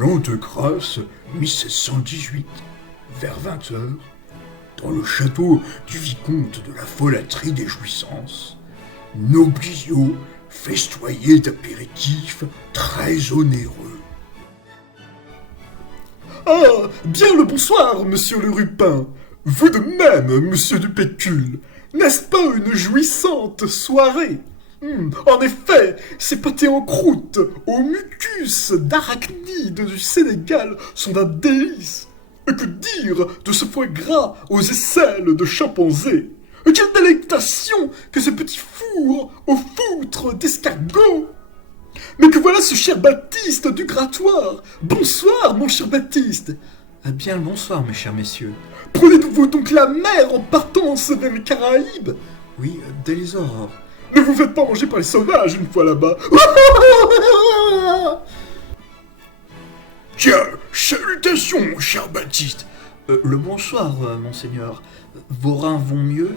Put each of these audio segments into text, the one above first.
l'an de grâce 1718, vers 20 heures, dans le château du vicomte de la Folâtrie des Jouissances, Noblio festoyait d'apéritifs très onéreux. Ah, bien le bonsoir, monsieur le Rupin. Vous de même, monsieur du Pécule. N'est-ce pas une jouissante soirée? En effet, ces pâtés en croûte, au mucus d'arachnide du Sénégal sont d'un délice. Et que dire de ce foie gras aux aisselles de chimpanzé? Quelle délectation que ce petit four aux foutres d'escargot! Mais que voilà ce cher Baptiste du grattoir! Bonsoir, mon cher Baptiste! Bien le bonsoir, mes chers messieurs. Prenez-vous donc la mer en partance vers les Caraïbes? Oui, dès les aurores. Ne vous faites pas manger par les sauvages une fois là-bas! Tiens, salutations, mon cher Baptiste. Le bonsoir, monseigneur. Vos reins vont mieux?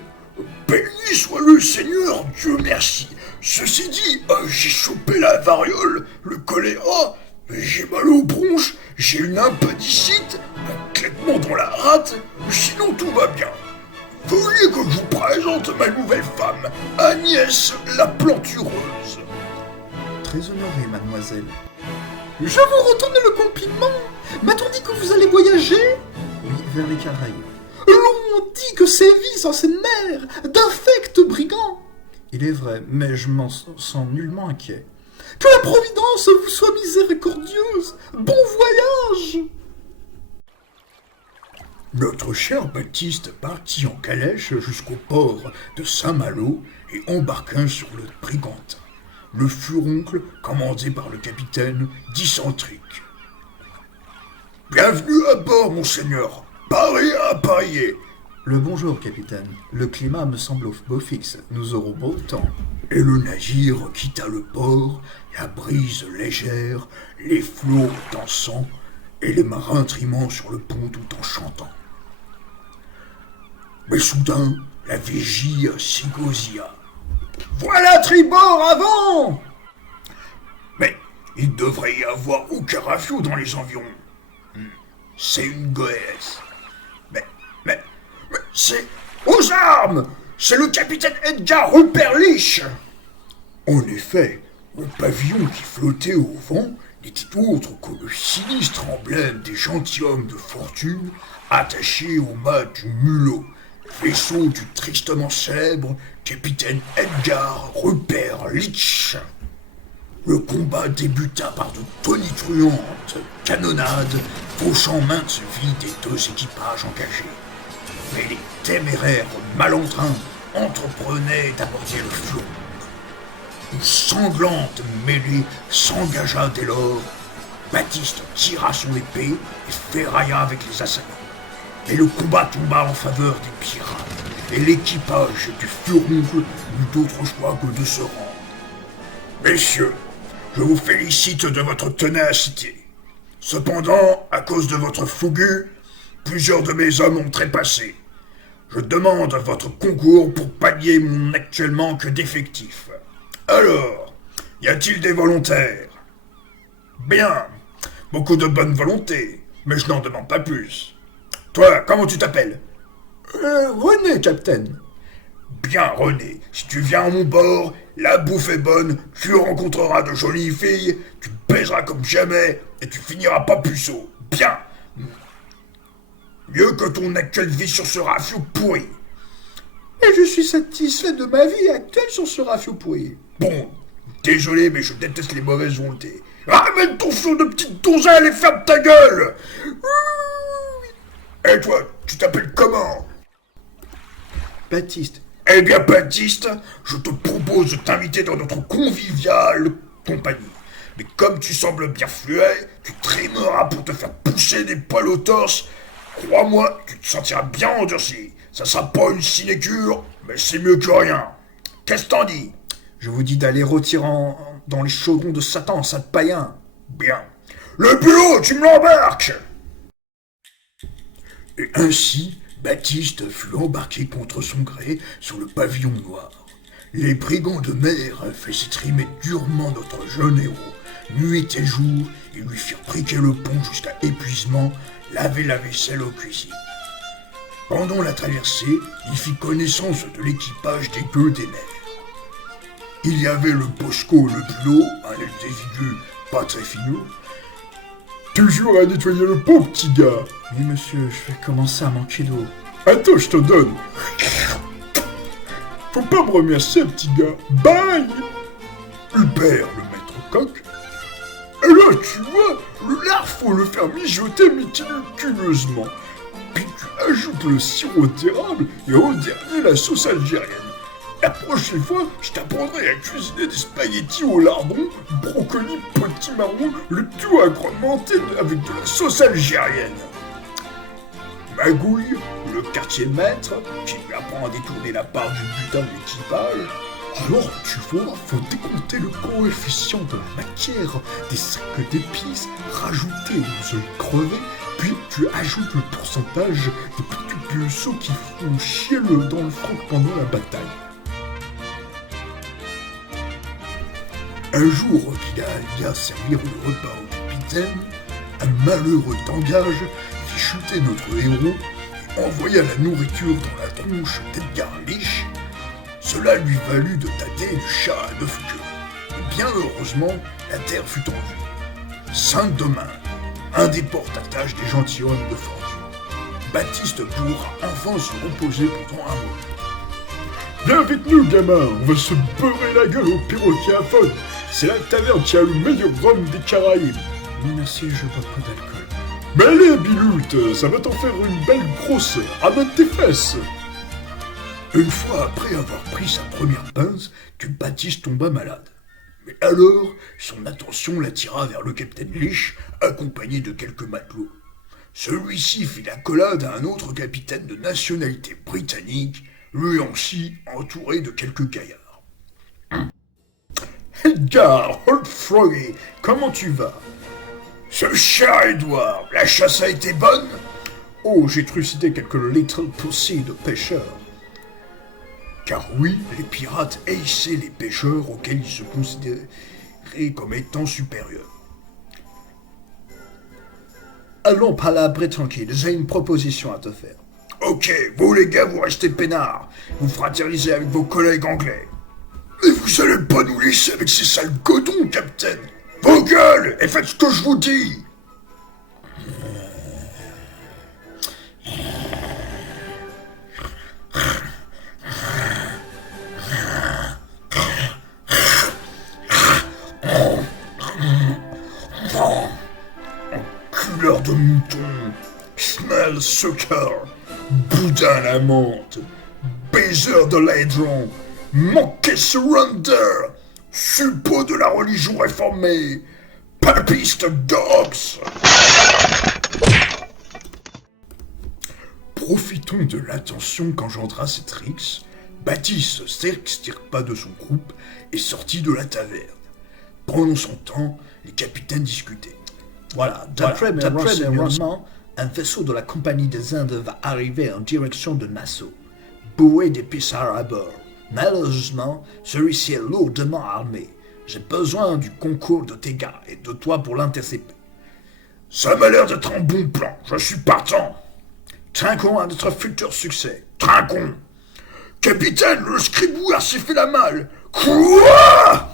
Béni soit le Seigneur, Dieu merci. Ceci dit, j'ai chopé la variole, le choléra, j'ai mal aux bronches, j'ai une appendicite, un claquement dans la rate, sinon tout va bien. Veuillez que je vous présente ma nouvelle femme, Agnès la plantureuse. Très honoré, mademoiselle. Je vous retourne le compliment! M'a-t-on dit que vous allez voyager? Oui, vers les Caraïbes. L'on dit que sévissent en cette mer d'infects brigands! Il est vrai, mais je m'en sens nullement inquiet. Que la Providence vous soit miséricordieuse! Bon voyage! Notre cher Baptiste partit en calèche jusqu'au port de Saint-Malo et embarqua sur le Brigantin, le furoncle commandé par le capitaine Dycentrique. « Bienvenue à bord, monseigneur. Paris à parier. » Le bonjour, capitaine. Le climat me semble au beau fixe. Nous aurons beau temps. Et le navire quitta le port, la brise légère, les flots dansant, et les marins trimant sur le pont tout en chantant. Mais soudain, la vigie s'égosilla. « Voilà tribord avant !» Mais il devrait y avoir aucun rafio dans les environs. C'est une goélette. Mais c'est... Aux armes! C'est le capitaine Edgar Rupert-Lich! En effet, le pavillon qui flottait au vent n'était autre que le sinistre emblème des gentilshommes de fortune attachés au mât du mulot, vaisseau du tristement célèbre capitaine Edgar Rupert-Lich. Le combat débuta par de tonitruantes canonnades, fauchant maintes vies des deux équipages engagés. Mais les téméraires malandrins entreprenaient d'aborder le flot. Une sanglante mêlée s'engagea dès lors. Baptiste tira son épée et ferrailla avec les assaillants. Mais le combat tomba en faveur des pirates, et l'équipage du furoncle n'eut d'autre choix que de se rendre. Messieurs, je vous félicite de votre ténacité. Cependant, à cause de votre fougue, plusieurs de mes hommes ont trépassé. Je demande votre concours pour pallier mon actuel manque d'effectifs. Alors, y a-t-il des volontaires? Bien, beaucoup de bonne volonté, mais je n'en demande pas plus. Toi, comment tu t'appelles? René, capitaine. Bien, René, si tu viens à mon bord, la bouffe est bonne, tu rencontreras de jolies filles, tu baiseras comme jamais, et tu finiras pas puceau. Bien. Mieux que ton actuelle vie sur ce rafio pourri. Et je suis satisfait de ma vie actuelle sur ce rafio pourri. Bon, désolé, mais je déteste les mauvaises volontés. Ramène ton flot de petite donzelle et ferme ta gueule. Et toi, tu t'appelles comment? Baptiste. Eh bien, Baptiste, je te propose de t'inviter dans notre conviviale compagnie. Mais comme tu sembles bien fluet, tu trémeras pour te faire pousser des poils au torse. Crois-moi, tu te sentiras bien endurci. Ça sera pas une sinécure, mais c'est mieux que rien. Qu'est-ce que t'en dis? Je vous dis d'aller retirer dans les chaudrons de Satan, sale païen. Bien. Le bulot, tu me l'embarques! Et ainsi, Baptiste fut embarqué contre son gré sur le pavillon noir. Les brigands de mer faisaient trimer durement notre jeune héros, nuit et jour, Ils lui firent briquer le pont jusqu'à épuisement, laver la vaisselle aux cuisines. Pendant la traversée, il fit connaissance de l'équipage des gueux des mers. Il y avait le Bosco le bulot, un individu pas très finot. Toujours à nettoyer le pont, petit gars. Oui, monsieur, je vais commencer à manquer d'eau. Attends, je te donne. Faut pas me remercier, petit gars. Bye. Hubert, le maître coq. Et là, tu vois, le lard, faut le faire mijoter méticuleusement. Puis tu ajoutes le sirop d'érable et au dernier la sauce algérienne. La prochaine fois, je t'apprendrai à cuisiner des spaghettis au lardon, brocoli, potimarron, le tout agrémenté avec de la sauce algérienne. Magouille, le quartier maître, qui lui apprend à détourner la part du butin de l'équipage. Alors, tu vois, faut décompter le coefficient de la matière des sacs d'épices, rajouter aux œufs crevés, puis tu ajoutes le pourcentage des petits puceaux qui font chier dans le franc pendant la bataille. Un jour qu'il alla servir le repas au capitaine, un malheureux tangage fit chuter notre héros et envoya la nourriture dans la tronche d'Edgar Lich. Cela lui valut de tâter du chat à 9 queues. Et bien heureusement, la terre fut en vue. Saint-Domingue, un des porte-attaches des gentilshommes de fortune. Baptiste pourra enfin se reposer pendant un mois. Viens avec nous, gamin, on va se beurrer la gueule au perroquet à faune. C'est la taverne qui a le meilleur rhum des Caraïbes. Non, merci, je bois pas d'alcool. Mais allez, Biloute, ça va t'en faire une belle grosse. Ramène tes fesses. Une fois après avoir pris sa première pince, que Baptiste tomba malade. Mais alors, son attention l'attira vers le capitaine Lich, accompagné de quelques matelots. Celui-ci fit l'accolade à un autre capitaine de nationalité britannique, lui aussi entouré de quelques gaillards. Edgar, Old Froggy, comment tu vas? Ce cher Edward, la chasse a été bonne? Oh, j'ai trucidé quelques Little Pussy de pêcheurs. Car oui, les pirates haïssaient les pêcheurs auxquels ils se considéraient comme étant supérieurs. Allons palabrer tranquille, j'ai une proposition à te faire. Ok, vous les gars, vous restez peinards. Vous fraternisez avec vos collègues anglais. Mais vous allez pas nous laisser avec ces sales godons, capitaine. Vos gueules, et faites ce que je vous dis. Enculeur de mouton, smell sucker, boudin à la menthe, baiser de laidron, monkey surrender, suppôt de la religion réformée, papiste dogs. Profitons de l'attention qu'engendra cette rixe. Baptiste s'extirpa de son groupe et sortit de la taverne. Pendant son temps, les capitaines discutaient. Voilà, d'après mes renseignements, un vaisseau de la Compagnie des Indes va arriver en direction de Nassau, boué d'épices à bord. Malheureusement, celui-ci est lourdement armé. J'ai besoin du concours de tes gars et de toi pour l'intercepter. Ça m'a l'air d'être un bon plan, je suis partant. Trinquons à notre futur succès. Trinquons. Capitaine, le scribouillard s'est fait la malle. Quoi?